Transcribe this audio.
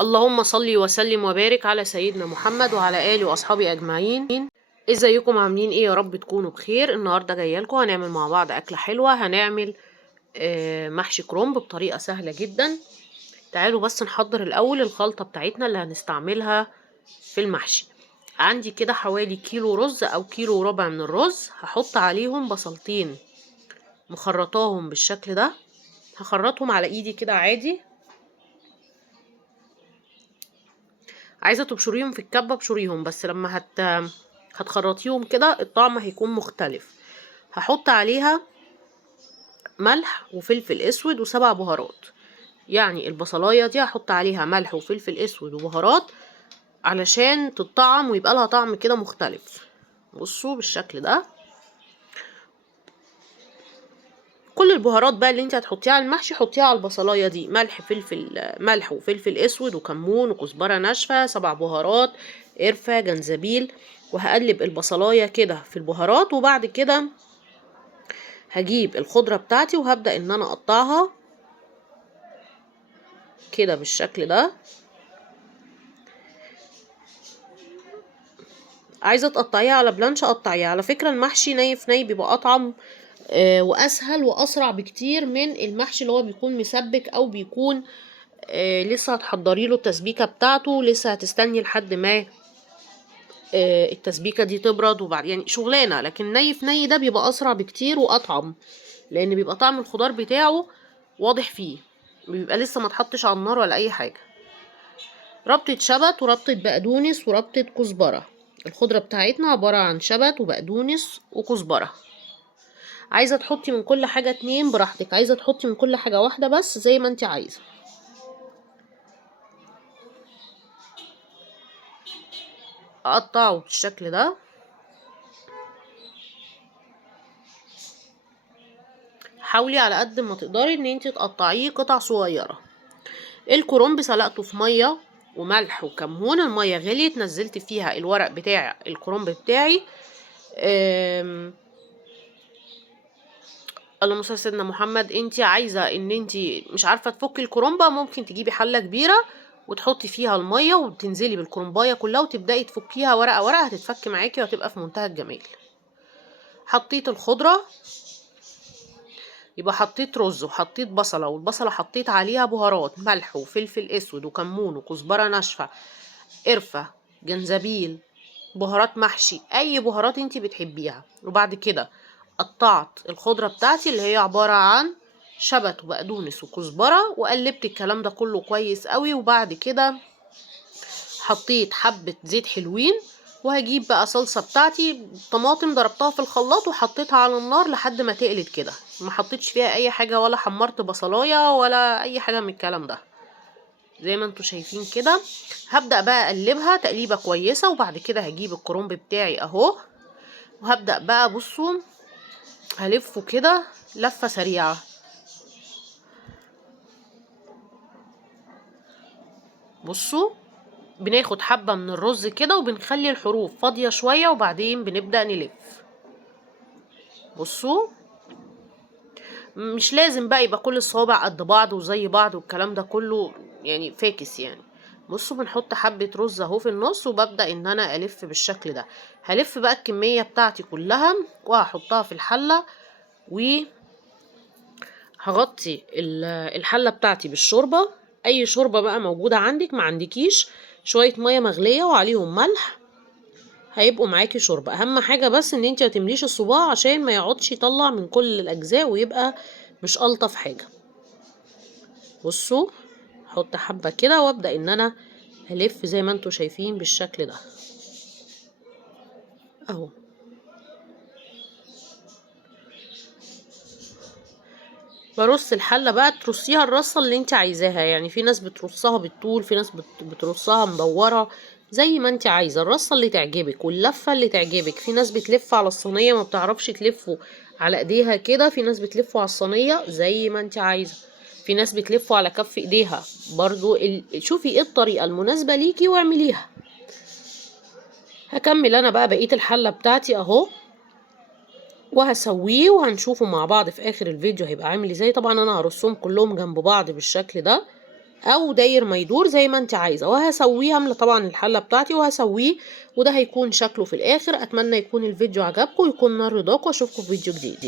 اللهم صل وسلم وبارك على سيدنا محمد وعلى آله وأصحابه أجمعين. ازيكم عاملين ايه؟ يا رب تكونوا بخير. النهارده جايه لكم هنعمل مع بعض أكلة حلوة. هنعمل محشي كرنب بطريقة سهلة جدا. تعالوا بس نحضر الأول الخلطة بتاعتنا اللي هنستعملها في المحشي. عندي كده حوالي كيلو رز أو كيلو وربع من الرز. هحط عليهم بصلتين مخرطاهم بالشكل ده، هخرطهم على ايدي كده عادي. عايزه تبشريهم في الكبه ابشريهم، بس لما هتخرطيهم كده الطعم هيكون مختلف. هحط عليها ملح وفلفل اسود وسبع بهارات. يعني البصلايه دي هحط عليها ملح وفلفل اسود وبهارات علشان تطعم ويبقى لها طعم كده مختلف. بصوا بالشكل ده. كل البهارات بقى اللي انت هتحطيها على المحشي حطيها على البصلايه دي، ملح وفلفل اسود وكمون وكزبره ناشفه، سبع بهارات، قرفه، جنزبيل. وهقلب البصلايه كده في البهارات، وبعد كده هجيب الخضره بتاعتي وهبدا ان انا اقطعها كده بالشكل ده. عايزه تقطعيها على بلانش قطعيها. على فكره المحشي ني في ني بيبقى اطعم واسهل واسرع بكتير من المحشي اللي هو بيكون مسبك او بيكون لسه هتحضري له التسبيكه بتاعته، لسه هتستني لحد ما التسبيكه دي تبرد وبعد يعني شغلانه. لكن ني في ني ده بيبقى اسرع بكتير واطعم، لان بيبقى طعم الخضار بتاعه واضح فيه، بيبقى لسه ما اتحطش على النار ولا اي حاجه. ربطه شبت وربطه بقدونس وربطه كزبره. الخضره بتاعتنا عباره عن شبت وبقدونس وكزبره. عايزه تحطي من كل حاجه اتنين براحتك، عايزه تحطي من كل حاجه واحده بس زي ما انت عايزه. اقطعه بالشكل ده. حاولي على قد ما تقدري ان انت تقطعيه قطع صغيره. الكرنب سلقته في ميه وملح وكمون. الميه غليت نزلت فيها الورق بتاع الكرنب بتاعي. اللهم صل على سيدنا محمد. انت عايزه ان انت مش عارفه تفكي الكرنبه، ممكن تجيبي حله كبيره وتحطي فيها الميه وتنزلي بالكرنبايه كلها وتبداي تفكيها ورقه ورقه، هتتفك معاكي وهتبقى في منتهى الجمال. حطيت الخضره، يبقى حطيت رز وحطيت بصله، والبصله حطيت عليها بهارات ملح وفلفل اسود وكمون وكزبره ناشفه، قرفه، جنزبيل، بهارات محشي، اي بهارات انتي بتحبيها. وبعد كده قطعت الخضره بتاعتي اللي هي عباره عن شبت وبقدونس وكزبره، وقلبت الكلام ده كله كويس قوي. وبعد كده حطيت حبه زيت حلوين، وهجيب بقى صلصه بتاعتي طماطم ضربتها في الخلاط وحطيتها على النار لحد ما تقلت كده. ما حطيتش فيها اي حاجه ولا حمرت بصلايه ولا اي حاجه من الكلام ده، زي ما انتوا شايفين كده. هبدأ بقى اقلبها تقليبة كويسة، وبعد كده هجيب الكرنب بتاعي اهو، وهبدأ بقى بصوا هلفه كده لفة سريعة. بصوا بناخد حبة من الرز كده وبنخلي الحروف فاضية شوية وبعدين بنبدأ نلف. بصوا مش لازم بقى يبقى كل الصوابع قد بعض وزي بعض والكلام ده كله، يعني فاكس يعني. بصوا بنحط حبة رز اهو في النص، وببدأ ان انا الف بالشكل ده. هلف بقى الكمية بتاعتي كلها وهحطها في الحلة، وهغطي الحلة بتاعتي بالشوربة. اي شوربة بقى موجودة عندك، ما عندكيش شوية مية مغلية وعليهم ملح هيبقوا معاكي شوربة. اهم حاجة بس ان انتي متمليش الصباع عشان ما يقعدش يطلع من كل الاجزاء ويبقى مش الطف حاجة. بصوا احط حبة كده وابدأ ان انا هلف زي ما انتوا شايفين بالشكل ده اهو. برص الحلة بقى، ترصيها الرصة اللي انت عايزاها. يعني في ناس بترصها بالطول، في ناس بترصها مدورة، زي ما انت عايزة الرصة اللي تعجبك واللفة اللي تعجبك. في ناس بتلف على الصينية ما بتعرفش تلفه على ايديها كده، في ناس بتلفه على الصينية زي ما انت عايزة، في ناس بتلفه على كف ايديها برضو. شوفي ايه الطريقة المناسبة ليكي واعمليها. هكمل انا بقى بقية الحلة بتاعتي اهو، وهسويه وهنشوفه مع بعض في اخر الفيديو هيبقى عامل ازاي. طبعا انا هرصهم كلهم جنب بعض بالشكل ده. او داير ما يدور زي ما انت عايزه. وهسويه، هملى طبعا الحله بتاعتي وهسويه، وده هيكون شكله في الاخر. اتمنى يكون الفيديو عجبكم ويكون نال رضاكم، واشوفكم في فيديو جديد.